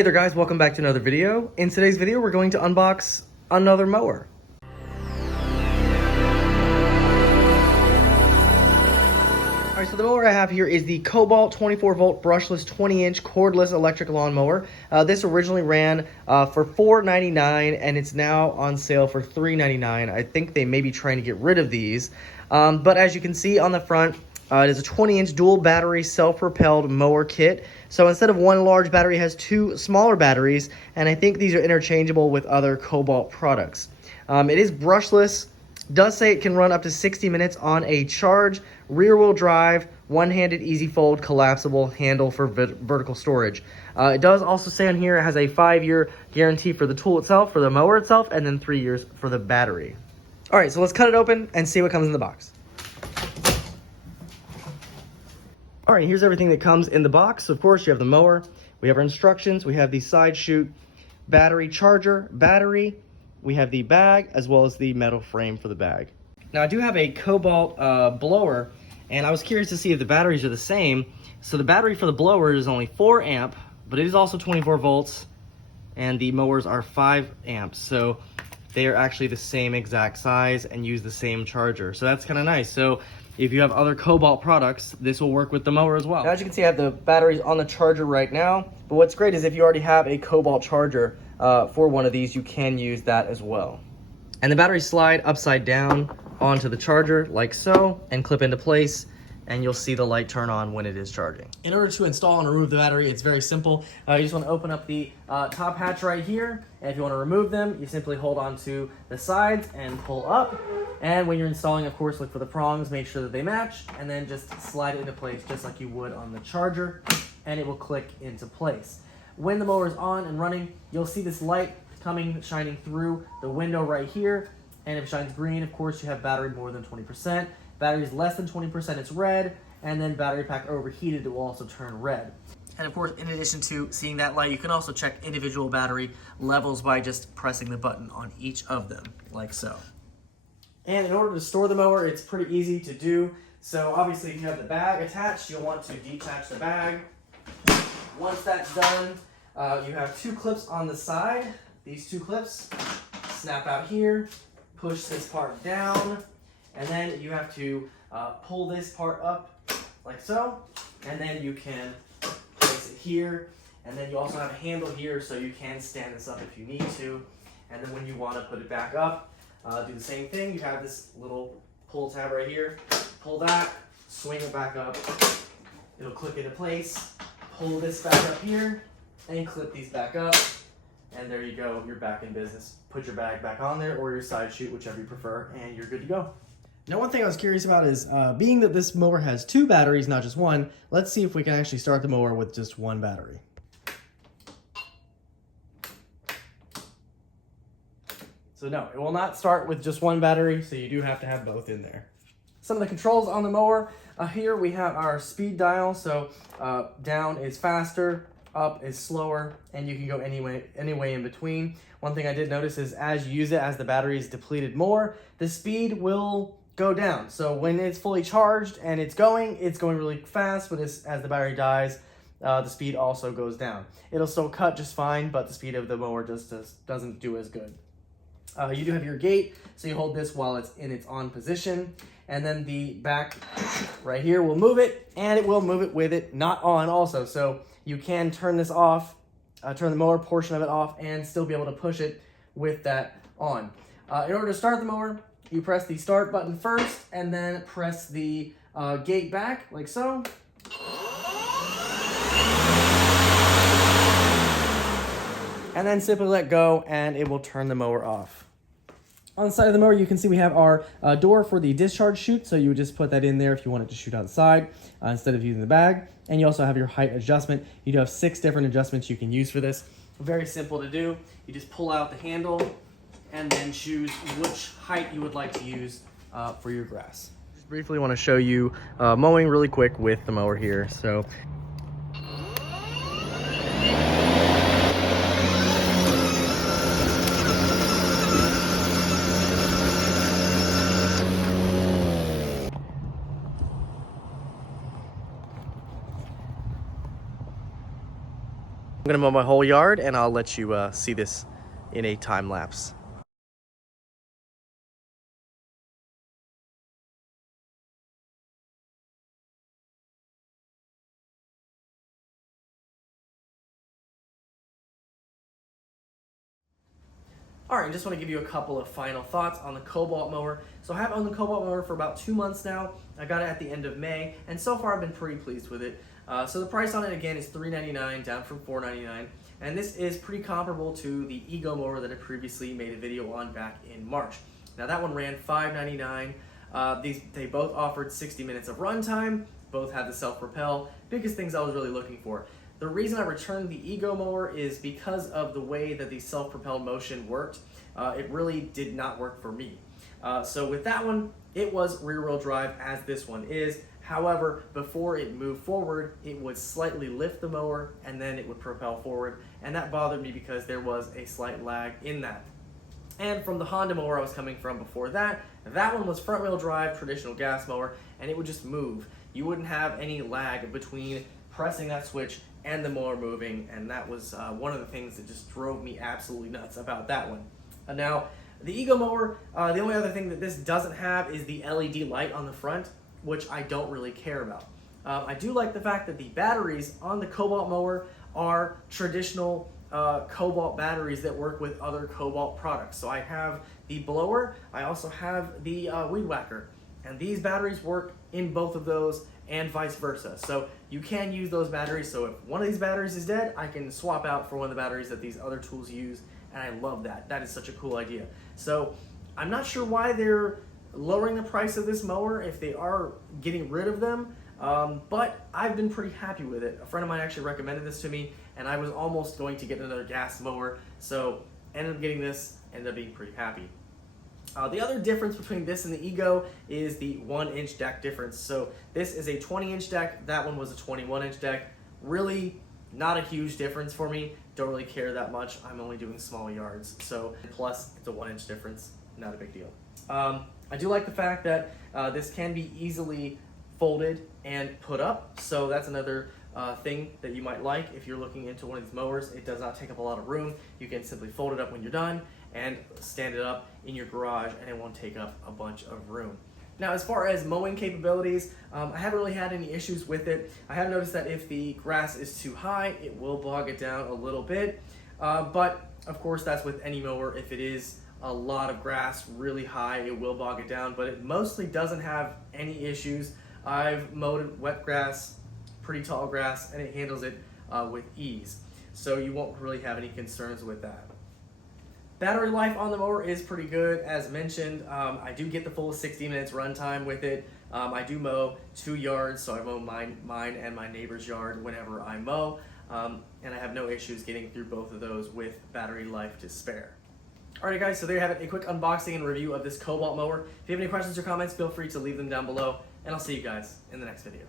Hey there guys, welcome back to another video. In today's video, we're going to unbox another mower. Alright, so the mower I have here is the Kobalt 24 volt brushless 20-inch cordless electric lawnmower. This originally ran for $4.99 and it's now on sale for $3.99. I think they may be trying to get rid of these. But as you can see on the front, it is a 20-inch dual battery self-propelled mower kit. So instead of one large battery, it has two smaller batteries, and I think these are interchangeable with other Kobalt products. It is brushless, does say it can run up to 60 minutes on a charge, rear-wheel drive, one-handed easy fold, collapsible handle for vertical storage. It does also say on here it has a 5-year guarantee for the tool itself, for the mower itself, and then 3 years for the battery. All right, so let's cut it open and see what comes in the box. All right, here's everything that comes in the box. So of course, you have the mower, we have our instructions, we have the side chute, battery charger, battery, we have the bag, as well as the metal frame for the bag. Now I do have a Kobalt blower, and I was curious to see if the batteries are the same. So the battery for the blower is only 4 amp, but it is also 24 volts, and the mowers are 5 amps. So they are actually the same exact size and use the same charger. So that's kind of nice. So if you have other Kobalt products, this will work with the mower as well. Now, as you can see, I have the batteries on the charger right now. But what's great is if you already have a Kobalt charger for one of these, you can use that as well. And the batteries slide upside down onto the charger like so and clip into place, and you'll see the light turn on when it is charging. In order to install and remove the battery, it's very simple. You just want to open up the top hatch right here, and if you want to remove them, you simply hold on to the sides and pull up. And when you're installing, of course, look for the prongs, make sure that they match, and then just slide it into place just like you would on the charger, and it will click into place. When the mower is on and running, you'll see this light shining through the window right here, and if it shines green, of course, you have battery more than 20%. Battery is less than 20%, it's red, and then battery pack overheated, it will also turn red. And of course, in addition to seeing that light, you can also check individual battery levels by just pressing the button on each of them, like so. And in order to store the mower, it's pretty easy to do. So obviously, if you have the bag attached, you'll want to detach the bag. Once that's done, you have 2 clips on the side. These 2 clips snap out here, push this part down, and then you have to pull this part up like so, and then you can place it here, and then you also have a handle here so you can stand this up if you need to, and then when you want to put it back up, do the same thing. You have this little pull tab right here, pull that, swing it back up, it'll click into place, pull this back up here, and clip these back up, and there you go, you're back in business. Put your bag back on there or your side chute, whichever you prefer, and you're good to go. Now, one thing I was curious about is, being that this mower has 2 batteries, not just one, let's see if we can actually start the mower with just 1 battery. So no, it will not start with just 1 battery, so you do have to have both in there. Some of the controls on the mower, here we have our speed dial, so down is faster, up is slower, and you can go any way in between. One thing I did notice is as you use it, as the battery is depleted more, the speed will go down. So when it's fully charged and it's going really fast, but as the battery dies, the speed also goes down. It'll still cut just fine, but the speed of the mower just doesn't do as good. You do have your gate, so you hold this while it's in its on position, and then the back right here will move it, and it will move it with it not on also. So you can turn this off, turn the mower portion of it off, and still be able to push it with that on. In order to start the mower, you press the start button first, and then press the gate back, like so. And then simply let go, and it will turn the mower off. On the side of the mower, you can see we have our door for the discharge chute, so you would just put that in there if you wanted to shoot outside instead of using the bag. And you also have your height adjustment. You do have 6 different adjustments you can use for this. Very simple to do. You just pull out the handle and then choose which height you would like to use for your grass. Just briefly want to show you mowing really quick with the mower here. So gonna mow my whole yard and I'll let you see this in a time lapse. All right, I just want to give you a couple of final thoughts on the Cobalt mower. So I have owned the Cobalt mower for about 2 months now. I got it at the end of May, and so far I've been pretty pleased with it. So the price on it again is $399, down from $499, and this is pretty comparable to the Ego mower that I previously made a video on back in March. Now that one ran $599. They both offered 60 minutes of runtime, both had the self-propel, biggest things I was really looking for. The reason I returned the Ego mower is because of the way that the self-propelled motion worked. It really did not work for me. So with that one, it was rear-wheel drive as this one is. However, before it moved forward, it would slightly lift the mower and then it would propel forward. And that bothered me because there was a slight lag in that. And from the Honda mower I was coming from before that, that one was front-wheel drive, traditional gas mower, and it would just move. You wouldn't have any lag between pressing that switch and the mower moving, and that was one of the things that just drove me absolutely nuts about that one. Now, the Ego mower, the only other thing that this doesn't have is the LED light on the front, which I don't really care about. I do like the fact that the batteries on the Cobalt mower are traditional Cobalt batteries that work with other Cobalt products. So I have the blower, I also have the weed whacker, and these batteries work in both of those and vice versa. So you can use those batteries. So if one of these batteries is dead, I can swap out for one of the batteries that these other tools use, and I love that. That is such a cool idea. So I'm not sure why they're lowering the price of this mower if they are getting rid of them, but I've been pretty happy with it. A friend of mine actually recommended this to me, and I was almost going to get another gas mower, so ended up getting this, ended up being pretty happy. The other difference between this and the Ego is the 1-inch deck difference. So this is a 20-inch deck, that one was a 21-inch deck. Really not a huge difference for me, don't really care that much. I'm only doing small yards, so plus it's a 1-inch difference, not a big deal. I do like the fact that this can be easily folded and put up, so that's another thing that you might like if you're looking into one of these mowers. It does not take up a lot of room. You can simply fold it up when you're done and stand it up in your garage, and it won't take up a bunch of room. Now, as far as mowing capabilities, I haven't really had any issues with it. I have noticed that if the grass is too high, it will bog it down a little bit, but of course that's with any mower. If it is a lot of grass really high, it will bog it down, but it mostly doesn't have any issues. I've mowed wet grass, pretty tall grass, and it handles it with ease. So you won't really have any concerns with that. Battery life on the mower is pretty good. As mentioned, I do get the full 60 minutes runtime with it. I do mow 2 yards, so I mow mine and my neighbor's yard whenever I mow, and I have no issues getting through both of those with battery life to spare. Alright guys, so there you have it, a quick unboxing and review of this Cobalt mower. If you have any questions or comments, feel free to leave them down below, and I'll see you guys in the next video.